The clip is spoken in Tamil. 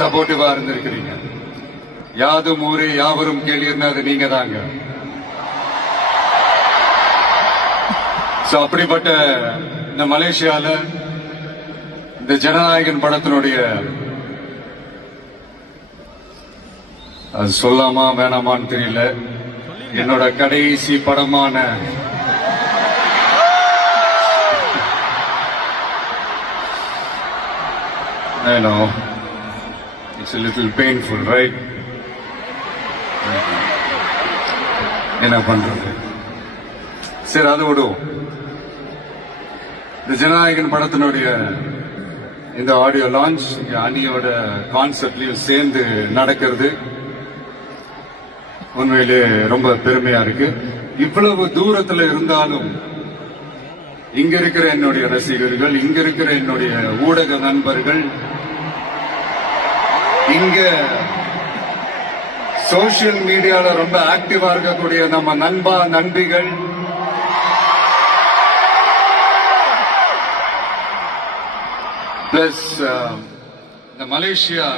சப்போர்ட்டிவா இருந்திருக்கிறீங்க. யாதும் ஊரே யாவரும் கேள்வின்னா அது நீங்க தாங்க. அப்படிப்பட்ட இந்த மலேசியால இந்த ஜனநாயகன் படத்தினுடைய அது சொல்லாமா வேணாமான்னு தெரியல, என்னோட கடைசி படமான I know it's a little painful, right? என்ன பண்றது, சரி அது விடுவோம். இந்த ஜனநாயகன் படத்தினுடைய இந்த ஆடியோ லான்ச் அணியோட கான்செப்ட்லயும் சேர்ந்து நடக்கிறது உண்மையிலே ரொம்ப பெருமையா இருக்கு. இவ்வளவு தூரத்துல இருந்தாலும் இங்க இருக்கிற என்னுடைய ரசிகர்கள், இங்க இருக்கிற என்னுடைய ஊடக நண்பர்கள், இங்க சோசியல் மீடியால ரொம்ப ஆக்டிவா இருக்கக்கூடிய நம்ம நண்பிகள், பிளஸ் இந்த மலேசியா